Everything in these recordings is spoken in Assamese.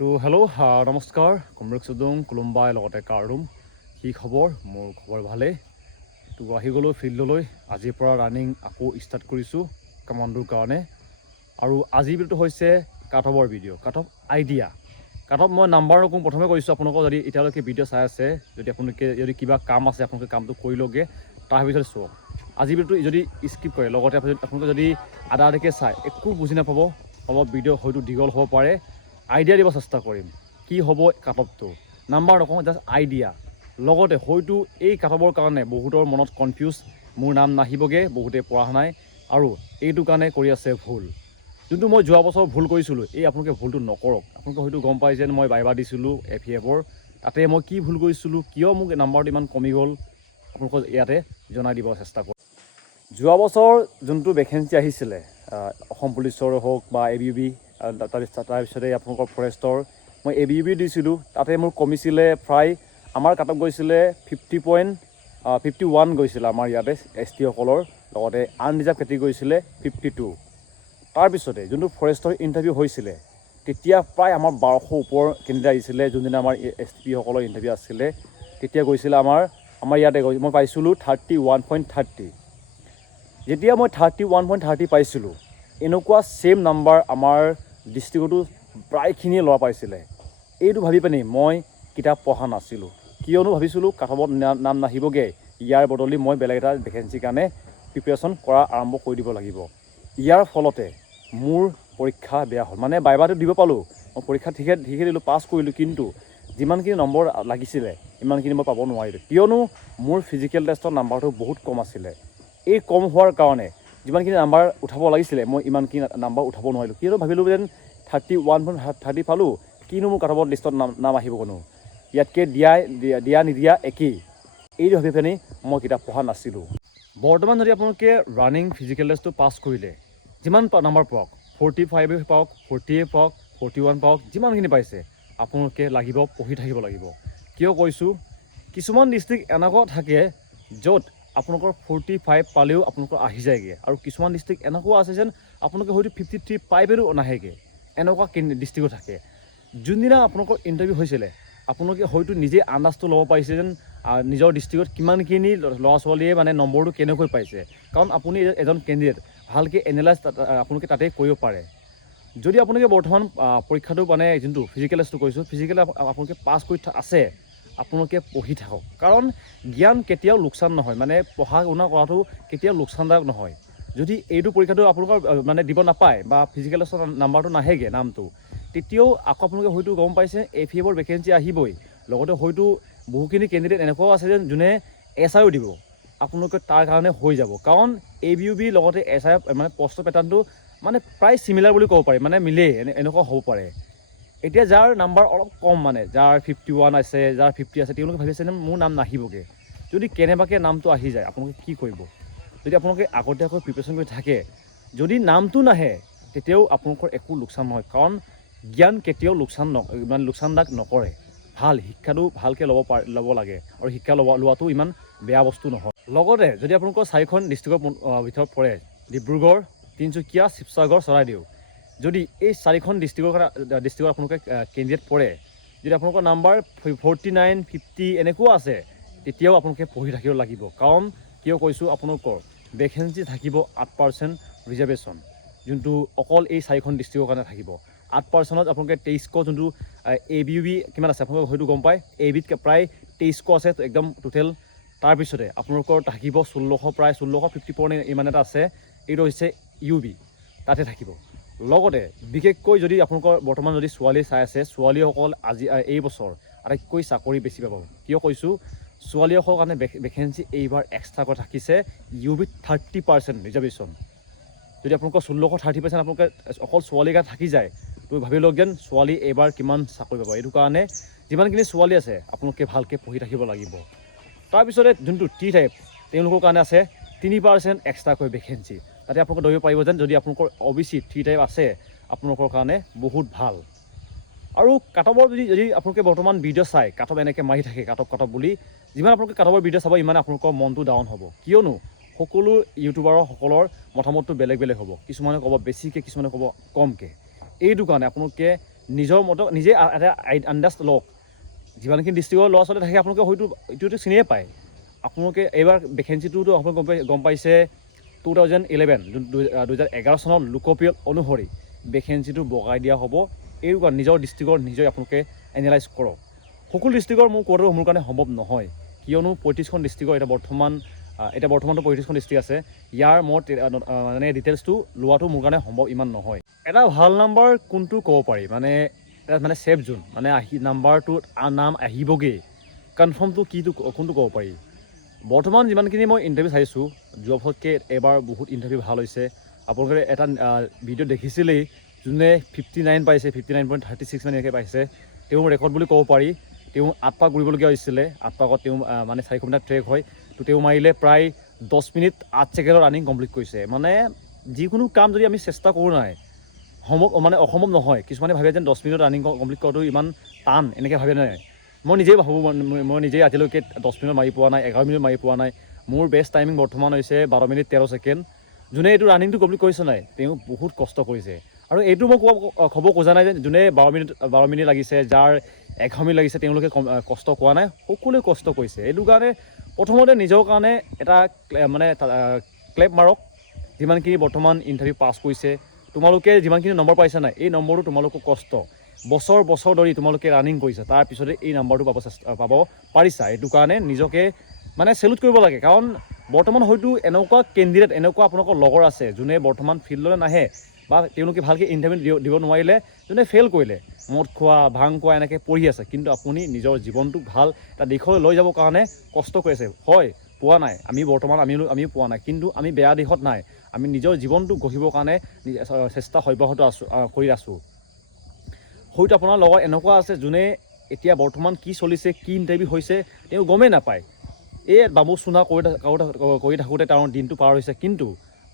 তো হেল্ল' নমস্কাৰ কুমৰক চুদুং কুলুম্বাই লগতে কাৰুম কি খবৰ মোৰ খবৰ ভালেই তো আহি গ'লোঁ ফিল্ডলৈ আজিৰ পৰা ৰানিং আকৌ ষ্টাৰ্ট কৰিছোঁ কমাণ্ডোৰ কাৰণে আৰু আজিৰ ভিডিঅ'টো হৈছে কাট অফৰ video' cut off Idea cut off মই নাম্বাৰ নকওঁ প্ৰথমে কৈছোঁ আপোনালোকক যদি এতিয়ালৈকে ভিডিঅ' চাই আছে যদি আপোনালোকে যদি কিবা কাম আছে আপোনালোকে কামটো কৰি লওঁগৈ তাৰ ভিতৰত চাওক আজিৰ ভিডিঅ'টো যদি স্কিপ কৰে লগতে আপোনালোকে যদি আধা আধিকৈ চাই একো বুজি নাপাব অলপ ভিডিঅ' হয়তো দীঘল হ'ব পাৰে আইডিয়া দিব চেষ্টা কৰিম কি হ'ব কাট অফটো নাম্বাৰ নকওঁ জাষ্ট আইডিয়া লগতে হয়তো এই কাট অফৰ কাৰণে বহুতৰ মনত কনফিউজ মোৰ নাম নাহিবগৈ বহুতে পঢ়া নাই আৰু এইটো কাৰণে কৰি আছে ভুল যোনটো মই যোৱা বছৰ ভুল কৰিছিলোঁ এই আপোনালোকে ভুলটো নকৰক আপোনালোকে হয়তো গম পাই যেন মই বাইবা দিছিলোঁ FEFৰ তাতে মই কি ভুল কৰিছিলোঁ কিয় মোক নাম্বাৰটো ইমান কমি গ'ল আপোনালোকক ইয়াতে জনাই দিব চেষ্টা কৰিম যোৱা বছৰ যোনটো ভেকেঞ্চি আহিছিলে অসম পুলিচৰ হওক বা ABUB তাৰপিছতে আপোনালোকৰ ফৰেষ্টৰ মই ABUB দিছিলোঁ তাতে মোৰ কমিছিলে প্ৰায় আমাৰ কাট অফ গৈছিলে 51 গৈছিলে আমাৰ ইয়াতে ST সকলৰ লগতে আনৰিজাৰ্ভ কেটেগৰী গৈছিলে 52 তাৰপিছতে যোনটো ফৰেষ্টৰ ইণ্টাৰভিউ হৈছিলে তেতিয়া প্ৰায় আমাৰ 1200 ওপৰ কেণ্ডিডেট আহিছিলে যোনদিনা আমাৰ STP সকলৰ ইণ্টাৰভিউ আছিলে তেতিয়া গৈছিলে আমাৰ ইয়াতে মই পাইছিলোঁ 31.30 যেতিয়া মই 31.30 পাইছিলোঁ এনেকুৱা ছেম নাম্বাৰ আমাৰ ডিষ্ট্ৰিক্টতো প্ৰায়খিনিয়ে ল'ৰা পাইছিলে এইটো ভাবি পিনি মই কিতাপ পঢ়া নাছিলোঁ কিয়নো ভাবিছিলোঁ কাট অফত নাম নাহিবগৈ ইয়াৰ বদলি মই বেলেগ এটা ভেকেঞ্চিৰ কাৰণে প্ৰিপেৰেশ্যন কৰা আৰম্ভ কৰি দিব লাগিব ইয়াৰ ফলতে মোৰ পৰীক্ষা বেয়া হ'ল মানে বাইবাটো দিব পালোঁ মই পৰীক্ষা ঠিকে দিলোঁ পাছ কৰিলোঁ কিন্তু যিমানখিনি নম্বৰ লাগিছিলে ইমানখিনি মই পাব নোৱাৰিলোঁ কিয়নো মোৰ ফিজিকেল টেষ্টৰ নাম্বাৰটো বহুত কম আছিলে এই কম হোৱাৰ কাৰণে যিমানখিনি নাম্বাৰ উঠাব লাগিছিলে মই ইমানখিনি নাম্বাৰ উঠাব নোৱাৰিলোঁ কিয়নো ভাবিলোঁ যেন 31.30 পালোঁ কিনো মোৰ কাট অফৰ লিষ্টত নাম আহিব কোনো ইয়াতকৈ দিয়া নিদিয়া একেই এইটো ভাবি পিনি মই কিতাপ পঢ়া নাছিলোঁ বৰ্তমান যদি আপোনালোকে ৰানিং ফিজিকেল টেষ্টটো পাছ কৰিলে যিমান নাম্বাৰ পাওক 45 পাওক 48 পাওক 41 পাওক যিমানখিনি পাইছে আপোনালোকে লাগিব পঢ়ি থাকিব লাগিব কিয় কৈছোঁ কিছুমান ডিষ্ট্ৰিক্ট এনেকুৱা থাকে য'ত আপোনালোকৰ 45 পালেও আপোনালোকৰ আহি যায়গৈ আৰু কিছুমান ডিষ্ট্ৰিক্ট এনেকুৱা আছে যেন আপোনালোকে হয়তো 53 পাই পেলাইও নাহেগৈ এনেকুৱা ডিষ্ট্ৰিক্টত থাকে যোনদিনা আপোনালোকৰ ইণ্টাৰভিউ হৈছিলে আপোনালোকে হয়তো নিজে আন্দাজটো ল'ব পাৰিছে যেন নিজৰ ডিষ্ট্ৰিক্টত কিমানখিনি ল'ৰা ছোৱালীয়ে মানে নম্বৰটো কেনেকৈ পাইছে কাৰণ আপুনি এজন কেণ্ডিডেট ভালকৈ এনালাইজ আপোনালোকে তাতে কৰিব পাৰে যদি আপোনালোকে বৰ্তমান পৰীক্ষাটো মানে যোনটো ফিজিকেল টেষ্টটো কৰিছোঁ ফিজিকেল আপোনালোকে পাছ কৰি আছে আপোনালোকে পঢ়ি থাকক কাৰণ জ্ঞান কেতিয়াও লোকচান নহয় মানে পঢ়া শুনা কৰাটো কেতিয়াও লোকচানদায়ক নহয় যদি এইটো পৰীক্ষাটো আপোনালোকৰ মানে দিব নাপায় বা ফিজিকেল টেষ্টৰ নাম্বাৰটো নাহেগৈ নামটো তেতিয়াও আকৌ আপোনালোকে হয়তো গম পাইছে FEFৰ ভেকেঞ্চি আহিবই লগতে হয়তো বহুখিনি কেণ্ডিডেট এনেকুৱাও আছে যেন যোনে SIও দিব আপোনালোকে তাৰ কাৰণে হৈ যাব কাৰণ ABUB লগতে SI মানে পষ্টৰ পেটাৰ্ণটো মানে প্ৰায় চিমিলাৰ বুলি ক'ব পাৰি মানে মিলেই এনেকুৱা হ'ব পাৰে এতিয়া যাৰ নাম্বাৰ অলপ কম মানে যাৰ 51 আছে যাৰ 50 আছে তেওঁলোকে ভাবিছে যে মোৰ নাম নাহিবগৈ যদি কেনেবাকৈ নামটো আহি যায় আপোনালোকে কি কৰিব যদি আপোনালোকে আগতীয়াকৈ প্ৰিপেৰেশ্যন কৰি থাকে যদি নামটো নাহে তেতিয়াও আপোনালোকৰ একো লোকচান নহয় কাৰণ জ্ঞান কেতিয়াও লোকচানদায়ক নকৰে ভাল শিক্ষাটো ভালকৈ ল'ব লাগে আৰু শিক্ষা লোৱাটো ইমান বেয়া বস্তু নহয় লগতে যদি আপোনালোকৰ 4খন ডিষ্ট্ৰিক্টৰ ভিতৰত পৰে ডিব্ৰুগড় তিনিচুকীয়া শিৱসাগৰ চৰাইদেউ যদি এই 4খন ডিষ্ট্ৰিক্টত আপোনালোকে কেণ্ডিডেট পৰে যদি আপোনালোকৰ নাম্বাৰ 49 50 এনেকুৱা আছে তেতিয়াও আপোনালোকে পঢ়ি থাকিব লাগিব কাৰণ কিয় কৈছোঁ আপোনালোকৰ ভেকেঞ্চি থাকিব 8% ৰিজাৰ্ভেশ্যন যোনটো অকল এই 4খন ডিষ্ট্ৰিক্টৰ কাৰণে থাকিব 8%ত আপোনালোকে 2300 যোনটো ABUB কিমান আছে আপোনালোকে হয়তো গম পায় ABUB প্ৰায় 2300 আছে একদম টোটেল তাৰপিছতে আপোনালোকৰ থাকিব 1600 প্ৰায় 1654 ইমান এটা আছে এইটো হৈছে UB তাতে থাকিব লগতে বিশেষকৈ যদি আপোনালোকৰ বৰ্তমান যদি ছোৱালী চাই আছে ছোৱালীসকল আজি এই বছৰ আটাইতকৈ চাকৰি বেছি পাব কিয় কৈছোঁ ছোৱালীসকলৰ কাৰণে ভেকেঞ্চি এইবাৰ এক্সট্ৰাকৈ থাকিছে UB 30% ৰিজাৰ্ভেশ্যন যদি আপোনালোকৰ 1630% আপোনালোকে অকল ছোৱালীৰ কাৰণে থাকি যায় তো ভাবি লওক যেন ছোৱালী এইবাৰ কিমান চাকৰি পাব এইটো কাৰণে যিমানখিনি ছোৱালী আছে আপোনালোকে ভালকৈ পঢ়ি থাকিব লাগিব তাৰপিছতে যোনটো T টাইপ তেওঁলোকৰ কাৰণে আছে 3% এক্সট্ৰাকৈ ভেকেঞ্চি তাতে আপোনালোকে দৌৰিব পাৰিব যেন যদি আপোনালোকৰ OBC 3 টাইপ আছে আপোনালোকৰ কাৰণে বহুত ভাল আৰু কাট অফৰ যদি আপোনালোকে বৰ্তমান ভিডিঅ' চাই কাট অফ এনেকৈ মাৰি থাকে কাট অফ বুলি যিমান আপোনালোকে কাট অফৰ ভিডিঅ' চাব ইমান আপোনালোকৰ মনটো ডাউন হ'ব কিয়নো সকলো ইউটিউবাৰসকলৰ মতামতটো বেলেগ বেলেগ হ'ব কিছুমানে ক'ব বেছিকৈ কিছুমানে ক'ব কমকৈ এইটো কাৰণে আপোনালোকে নিজৰ মতে নিজে এটা আন্দাজ লওক। যিমানখিনি ডিষ্ট্ৰিক্টৰ ল'ৰা ছোৱালী থাকে আপোনালোকে হয়তো এইটো চিনিয়ে পায়। আপোনালোকে এইবাৰ ভেকেঞ্চিটোতো আপোনালোকে গম পাইছে 2011 2011 চনৰ লোকপিয়ল অনুসৰি ভেকেঞ্চিটো বগাই দিয়া হ'ব। এইটো কাৰণে নিজৰ ডিষ্ট্ৰিক্টৰ নিজে আপোনালোকে এনালাইজ কৰক। সকলো ডিষ্ট্ৰিক্টৰ মোৰ কোৱাটো মোৰ কাৰণে সম্ভৱ নহয়, কিয়নো 35খন ডিষ্ট্ৰিক্টৰ এতিয়া বৰ্তমানতো 35খন ডিষ্ট্ৰিক্ট আছে। ইয়াৰ মই মানে ডিটেইলছটো লোৱাটো মোৰ কাৰণে সম্ভৱ ইমান নহয়। এটা ভাল নাম্বাৰ কোনটো ক'ব পাৰি, মানে ছেফ জোন, মানে নাম্বাৰটোত নাম আহিবগৈ কনফাৰ্মটো কোনটো ক'ব পাৰি। বৰ্তমান যিমানখিনি মই ইণ্টাৰভিউ চাইছোঁ, যোৱা বছৰতকৈ এবাৰ বহুত ইণ্টাৰভিউ ভাল হৈছে। আপোনালোকে এটা ভিডিঅ' দেখিছিলেই, যোনে 59 পাইছে, 59.36 মানে এনেকৈ পাইছে। তেওঁ ৰেকৰ্ড বুলি ক'ব পাৰি। তেওঁ 8 পাক ঘূৰিবলগীয়া হৈছিলে। 8 পাকত তেওঁ মানে 4 কিলোমিটাৰ ট্ৰেক হয়, তো তেওঁ মাৰিলে প্ৰায় 10 মিনিট 8 ছেকেণ্ডৰ ৰানিং কমপ্লিট কৰিছে। মানে যিকোনো কাম যদি আমি চেষ্টা কৰোঁ নাই অসম্ভৱ নহয়। কিছুমানে ভাবে যেন 10 মিনিটত ৰানিং কমপ্লিট কৰাটো ইমান টান, এনেকৈ ভাবে নাই। মই নিজেই ভাবোঁ, মই নিজেই আজিলৈকে 10 মিনিট মাৰি পোৱা নাই, 11 মিনিট মাৰি পোৱা নাই। মোৰ বেষ্ট টাইমিং বৰ্তমান হৈছে 12 মিনিট 13 ছেকেণ্ড। যোনে এইটো ৰানিংটো কমপ্লিট কৰিছে নাই, তেওঁ বহুত কষ্ট কৰিছে। আৰু এইটো মই ক'ব খোজা নাই যে যোনে 12 মিনিট লাগিছে, যাৰ 11 মিনিট লাগিছে, তেওঁলোকে কষ্ট কৰা নাই। সকলোৱে কষ্ট কৰিছে। এইটো কাৰণে প্ৰথমতে নিজৰ কাৰণে এটা মানে ক্লেপ মাৰক। যিমানখিনি বৰ্তমান ইণ্টাৰভিউ পাছ কৰিছে, তোমালোকে যিমানখিনি নম্বৰ পাইছা নাই, এই নম্বৰটো তোমালোকৰ কষ্ট। বছৰ ধৰি তোমালোকে ৰানিং কৰিছা, তাৰপিছতে এই নাম্বাৰটো পাব পাৰিছা। এইটো কাৰণে নিজকে মানে চেলুট কৰিব লাগে। কাৰণ বৰ্তমান হয়তো এনেকুৱা কেণ্ডিডেট, এনেকুৱা আপোনালোকৰ লগৰ আছে যোনে বৰ্তমান ফিল্ডলৈ নাহে, বা তেওঁলোকে ভালকৈ ইণ্টাৰভিউ দিব নোৱাৰিলে, যোনে ফেইল কৰিলে, মদ খোৱা, ভাং খোৱা, এনেকৈ পঢ়ি আছে। কিন্তু আপুনি নিজৰ জীৱনটোক ভাল এটা দিশলৈ লৈ যাবৰ কাৰণে কষ্ট কৰি আছে। হয়, পোৱা নাই, আমিও পোৱা নাই, কিন্তু আমি বেয়া দিশত নাই। আমি নিজৰ জীৱনটো গঢ়িবৰ কাৰণে চেষ্টা অব্যাহত কৰি আছোঁ। হয়তো আপোনাৰ লগত এনেকুৱা আছে যোনে এতিয়া বৰ্তমান কি চলিছে, কি ইণ্টাৰভিউ হৈছে, তেওঁ গমেই নাপায়। এই বাবু চুনা কৰি থাকোঁতে তেওঁৰ দিনটো পাৰ হৈছে। কিন্তু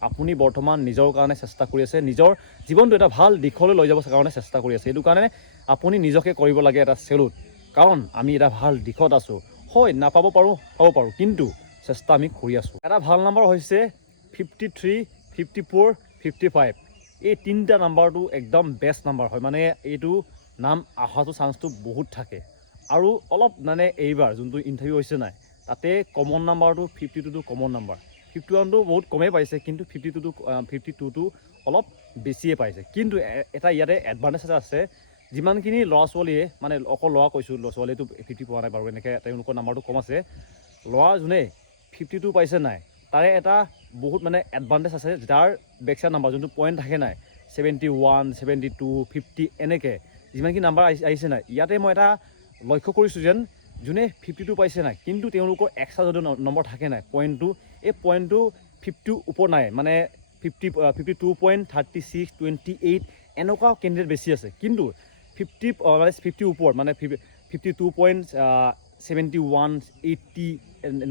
আপুনি বৰ্তমান নিজৰ কাৰণে চেষ্টা কৰি আছে, নিজৰ জীৱনটো এটা ভাল দিশলৈ লৈ যাবৰ কাৰণে চেষ্টা কৰি আছে। এইটো কাৰণে আপুনি নিজকে কৰিব লাগে এটা চেলুট। কাৰণ আমি এটা ভাল দিশত আছোঁ। হয়, নাপাব পাৰোঁ, পাব পাৰোঁ, কিন্তু চেষ্টা আমি কৰি আছোঁ। এটা ভাল নাম্বাৰ হৈছে 53, 54, 55। এই তিনিটা নাম্বাৰটো একদম বেষ্ট নাম্বাৰ হয়। মানে এইটো নাম অহাটো চান্সটো বহুত থাকে। আৰু অলপ মানে এইবাৰ যোনটো ইণ্টাৰভিউ হৈছে নাই, তাতে কমন নাম্বাৰটো 52টো কমন নাম্বাৰ। 51টো বহুত কমেই পাইছে, কিন্তু 52টো অলপ বেছিয়ে পাইছে। কিন্তু এটা ইয়াতে এডভান্টেজ এটা আছে, যিমানখিনি ল'ৰা ছোৱালীয়ে, মানে অকল ল'ৰা কৈছোঁ, ল'ৰা ছোৱালীটো 50 পোৱা নাই বাৰু, এনেকৈ তেওঁলোকৰ নাম্বাৰটো কম আছে। ল'ৰা যোনে 52 পাইছে নাই, তাৰে এটা বহুত মানে এডভান্টেজ আছে, যাৰ বেকছাইড নাম্বাৰ যোনটো পইণ্ট থাকে নাই, 71, 72, 50 এনেকৈ যিমানখিনি নাম্বাৰ আহিছে নাই, ইয়াতে মই এটা লক্ষ্য কৰিছোঁ যেন যোনে 52 পাইছে নাই, কিন্তু তেওঁলোকৰ এক্সট্ৰা যদি নম্বৰ থাকে নাই, পইণ্টটো, এই পইণ্টটো 50 ওপৰত নাই, মানে 52.36, 28 এনেকুৱা কেণ্ডিডেট বেছি আছে। কিন্তু 50 ওপৰত, মানে 52.71, 80,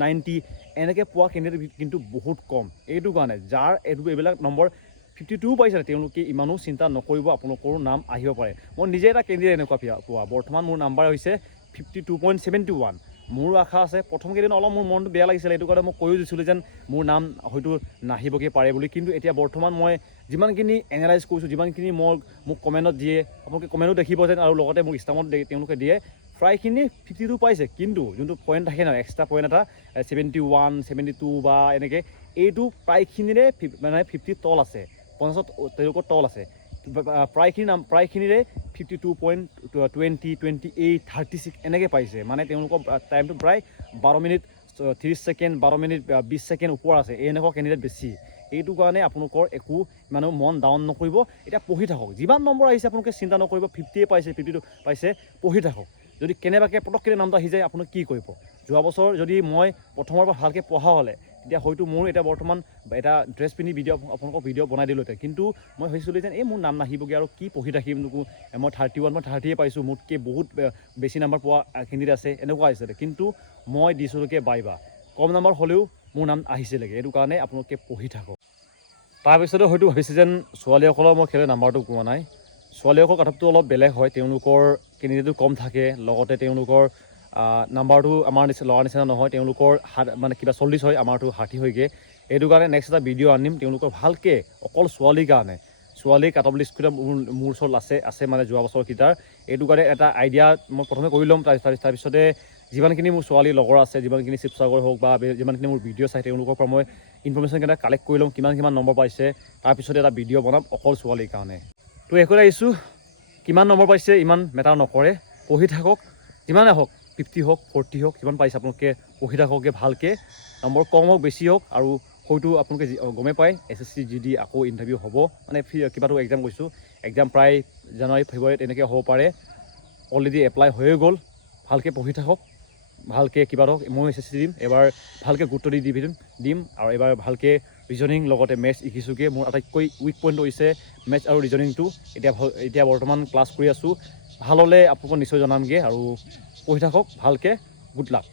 90 এনেকৈ পোৱা কেণ্ডিডেট কিন্তু বহুত কম। এইটো কাৰণে এইবিলাক নম্বৰ 52 পাইছে, তেওঁলোকে ইমানো চিন্তা নকৰিব, আপোনালোকৰো নাম আহিব পাৰে। মই নিজে এটা কেণ্ডিডেট এনেকুৱা পোৱা। বৰ্তমান মোৰ নাম্বাৰ হৈছে 52.71। মোৰো আশা আছে, প্ৰথম কেইদিন অলপ মোৰ মনটো বেয়া লাগিছিলে, এইটো কাৰণে মই কৈও দিছিলোঁ যেন মোৰ নাম হয়তো নাহিবগৈ পাৰে বুলি। কিন্তু এতিয়া বৰ্তমান মই যিমানখিনি এনালাইজ কৰিছোঁ, যিমানখিনি মোক কমেণ্টত দিয়ে, আপোনালোকে কমেণ্টো দেখিব যেন, আৰু লগতে মোক ইনষ্টাগ্ৰামত তেওঁলোকে দিয়ে, প্ৰায়খিনি 52 পাইছে। কিন্তু যোনটো পইণ্ট থাকে ন, এক্সট্ৰা পইণ্ট এটা 71, 72 বা এনেকৈ, এইটো প্ৰায়খিনিৰে মানে 50 তল আছে, 50 তেওঁলোকৰ তল আছে। প্ৰায়খিনিৰে 52.20, 28, 36 এনেকৈ পাইছে। মানে তেওঁলোকৰ টাইমটো প্ৰায় 12 মিনিট 30 ছেকেণ্ড, 12 মিনিট 20 ছেকেণ্ড ওপৰ আছে। এনেকুৱা কেণ্ডিডেট বেছি। এইটো কাৰণে আপোনালোকৰ একো মানে মন ডাউন নকৰিব। এতিয়া পঢ়ি থাকক, যিমান নম্বৰ আহিছে আপোনালোকে চিন্তা নকৰিব। 50 পাইছে, 52 পাইছে, পঢ়ি থাকক। যদি কেনেবাকৈ পটককৈ নামটো আহি যায়, আপুনি কি কৰিব? যোৱা বছৰ যদি মই প্ৰথমৰ পৰা ভালকৈ পঢ়া হ'লে, তেতিয়া হয়তো মোৰ এতিয়া বৰ্তমান এটা ড্ৰেছ পিন্ধি আপোনালোকক ভিডিঅ' বনাই দিলোঁহেঁতেন। কিন্তু মই ভাবিছিলোঁ যেন মোৰ নাম নাহিবগৈ, আৰু কি পঢ়ি থাকিম নোকো, মই 31, মই 30 পাইছোঁ, মোতকৈ বহুত বেছি নাম্বাৰ পোৱা কেণ্ডিডেট আছে, এনেকুৱা হৈছিলে। কিন্তু মই দিছিলোঁকৈ বাইবা, কম নাম্বাৰ হ'লেও মোৰ নাম আহিছিলেগৈ। এইটো কাৰণে আপোনালোকে পঢ়ি থাকক। তাৰপিছতে হয়তো ভাবিছে যেন ছোৱালীসকলৰ মই কেলৈ নাম্বাৰটো কোৱা নাই। ছোৱালীসকলৰ কথাটো অলপ বেলেগ হয়, তেওঁলোকৰ কেণ্ডিডেটটো কম থাকে, লগতে তেওঁলোকৰ নাম্বাৰটো আমাৰ ল'ৰাৰ নিচিনা নহয়। তেওঁলোকৰ মানে কিবা 40 হয়, আমাৰটো 60 হয়গৈ। এইটো কাৰণে নেক্সট এটা ভিডিঅ' আনিম তেওঁলোকৰ ভালকৈ, অকল ছোৱালীৰ কাৰণে। ছোৱালী কাটঅফ লিষ্টকেইটা মোৰ ওচৰত আছে মানে যোৱা বছৰ কেইটাৰ এইটো কাৰণে এটা আইডিয়া মই প্ৰথমে কৰি ল'ম তাৰপিছতে যিমানখিনি মোৰ ছোৱালী লগৰ আছে যিমানখিনি শিৱসাগৰ হওক বা যিমানখিনি মোৰ ভিডিঅ' চাই তেওঁলোকৰ পৰা মই ইনফৰমেশ্যনকেইটা কালেক্ট কৰি ল'ম কিমান নম্বৰ পাইছে তাৰপিছতে এটা ভিডিঅ' বনাম অকল ছোৱালীৰ কাৰণে তো একো আহিছোঁ কিমান নম্বৰ পাইছে ইমান মেটাৰ নকৰে পঢ়ি থাকক যিমানে হওক 50 হওক 40 হওক যিমান পাইছে আপোনালোকে পঢ়ি থাককে ভালকৈ নম্বৰ কম হওক বেছি হওক আৰু হয়তো আপোনালোকে গমেই পায় SSC GD আকৌ ইণ্টাৰভিউ হ'ব মানে কিবাটো এক্সাম কৈছোঁ এক্সাম প্ৰায় জানুৱাৰী ফেব্ৰুৱাৰীত এনেকৈ হ'ব পাৰে অলৰেডি এপ্লাই হৈয়ে গ'ল ভালকৈ পঢ়ি থাকক ভালকৈ কিবা হওক মই SSC দিম এবাৰ ভালকৈ গুৰুত্ব দিম আৰু এবাৰ ভালকৈ ৰিজনিং লগতে মেথছ শিকিছোঁগৈ মোৰ আটাইতকৈ উইক পইণ্ট হৈছে মেথছ আৰু ৰিজনিংটো এতিয়া বৰ্তমান ক্লাছ কৰি আছোঁ ভাল হ'লে আপোনালোকক নিশ্চয় জনামগৈ আৰু পঢ়ি থাকক ভালকৈ গুড লাক